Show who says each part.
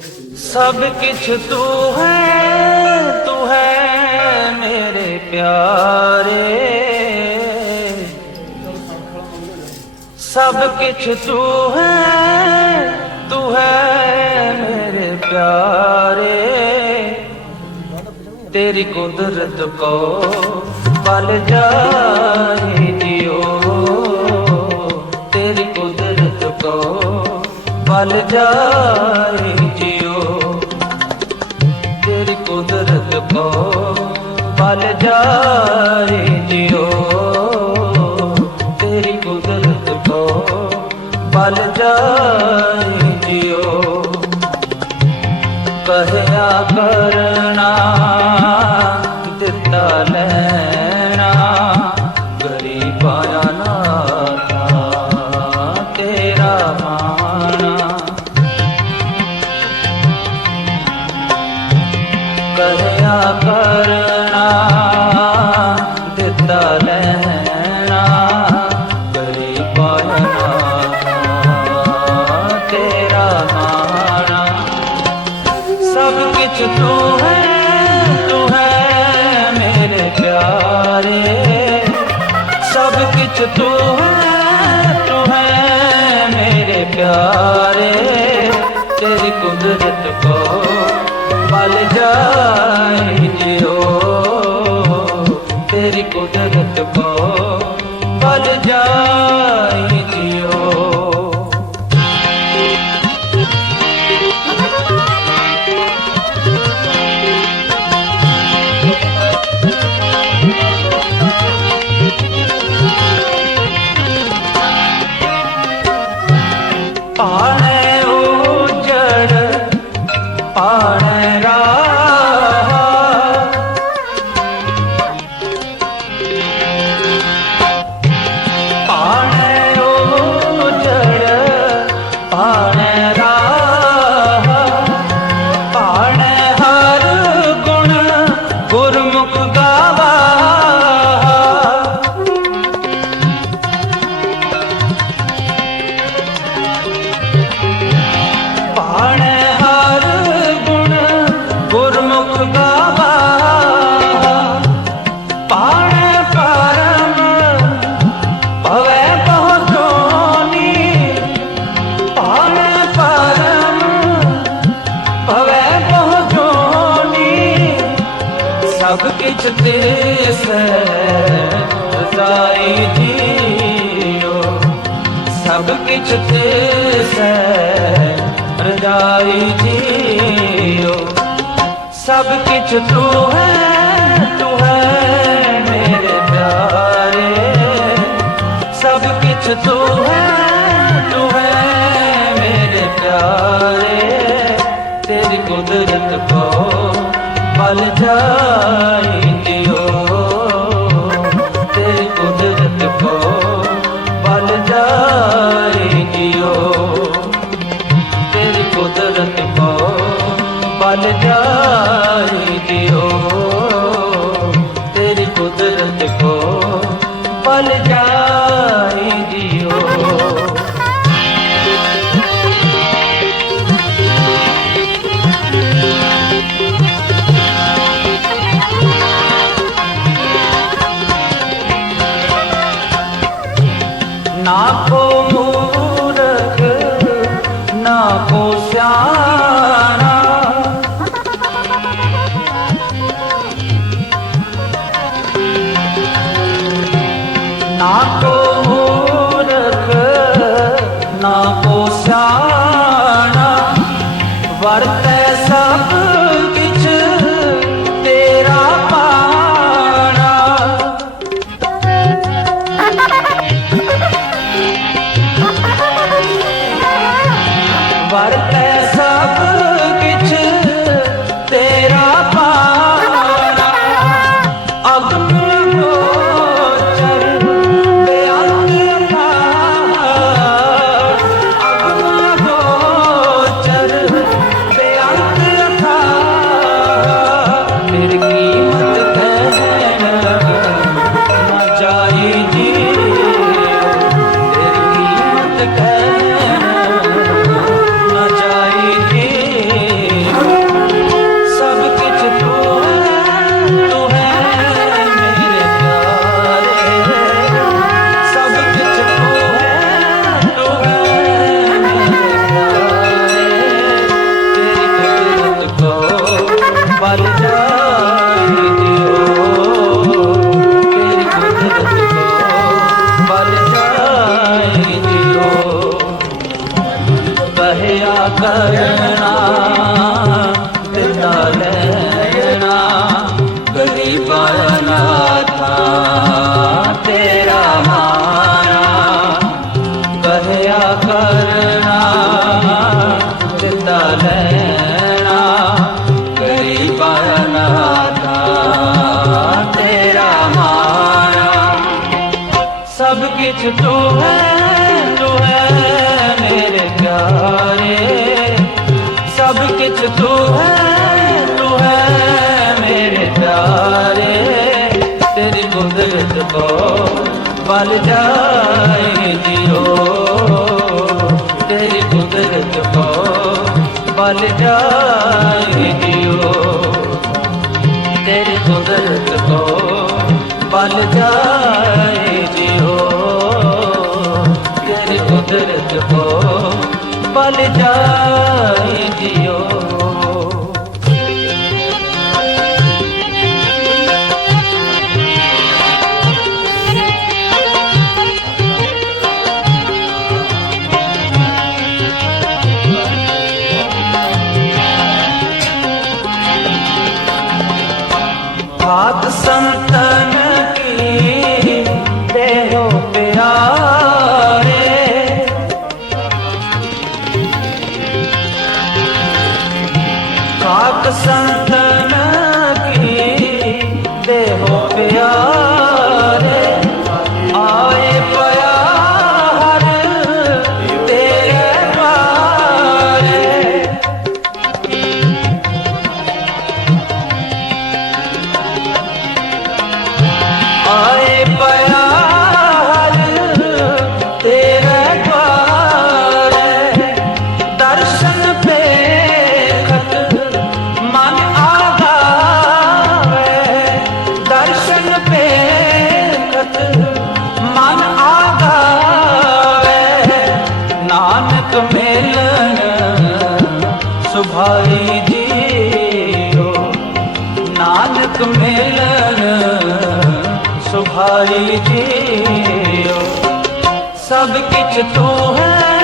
Speaker 1: ਸਭ ਕੁਝ ਤੂੰ ਹੈ ਤੂੰ ਹੈ ਮੇਰੇ ਪਿਆਰੇ। ਸਭ ਕੁਝ ਤੂੰ ਹੈ ਤੂੰ ਹੈ ਮੇਰੇ ਪਿਆਰੇ। ਤੇਰੀ ਕੁਦਰਤ ਕੋ ਪਲ ਜਾਏ ਜਿਓ ਤੇਰੀ ਕੁਦਰਤ ਕੋ ਪਲ ਜਾਏ ਪਿਆਰੇ ਜਿਉ, ਤੇਰੀ ਕੁਦਰਤ ਕੋ ਬਲ ਜਾਏ ਜਿਉ। ਕਹਿਆ ਦਿੱਤਾ ਲੈਣਾ, ਗਰੀਬਾਂ ਤੇਰਾ ਮਾਣਾ। ਕਹਿਆ ਕਰਨਾ सब कुछ तू है तू है मेरे प्यारे सब कुछ तू है तू है मेरे प्यारे तेरी कुदरत को पल जाए जियो तेरी कुदरत को ra ਸਭ ਕਿਛ ਤੇਰੇ ਸੈ ਰਜ਼ਾਈ ਜੀਓ। ਸਭ ਕਿਛ ਤੇ ਸੈ ਰਜਾਈ ਜੀਓ। ਸਭ ਕਿਛ ਤੂੰ ਹੈ ਤੂੰ ਹੈ ਮੇਰੇ ਪਿਆਰੇ। ਸਭ ਕਿਛ ਤੂੰ ਹੈ ਤੂੰ ਹੈ ਮੇਰੇ ਪਿਆਰੇ। ਤੇਰੀ ਕੁਦਰਤ ਕੋ ਹਾਲ ਜਾਏ ਦਿਓ ਕੁਦਰਤ ਕੋ ਬਲ ਜਾਏ ਤੇਰੀ ਕੁਦਰਤ ਕੋ ਬਲ ਜਾਏ ਤੇਰੀ ਕੁਦਰਤ ਕੋ ਬਲ ਜਾਏ ਨਾ ਕੋ ਮੂਰਖ ਨਾ ਵਿੱਚ ਤੂੰ ਹੈ ਤੂੰ ਹੈ ਮੇਰੇ ਪਿਆਰੇ। ਸਭ ਕੁਝ ਤੂੰ ਹੈ ਤੂੰ ਹੈ ਮੇਰੇ ਪਿਆਰੇ। ਤੇਰੀ ਕੁਦਰਤ ਕੋ ਬਲ ਜਾਏ ਜੀਓ। ਤੇਰੀ ਕੁਦਰਤ ਕੋ ਬਲ ਜਾਏ ਜੀਓ। ਤੇਰੀ ਵਿੱਚ ਕੋ ਬਲ ਜਾਏ कुदरत को बल जाए जियो ਕਿਛ ਤੂੰ ਹੈ?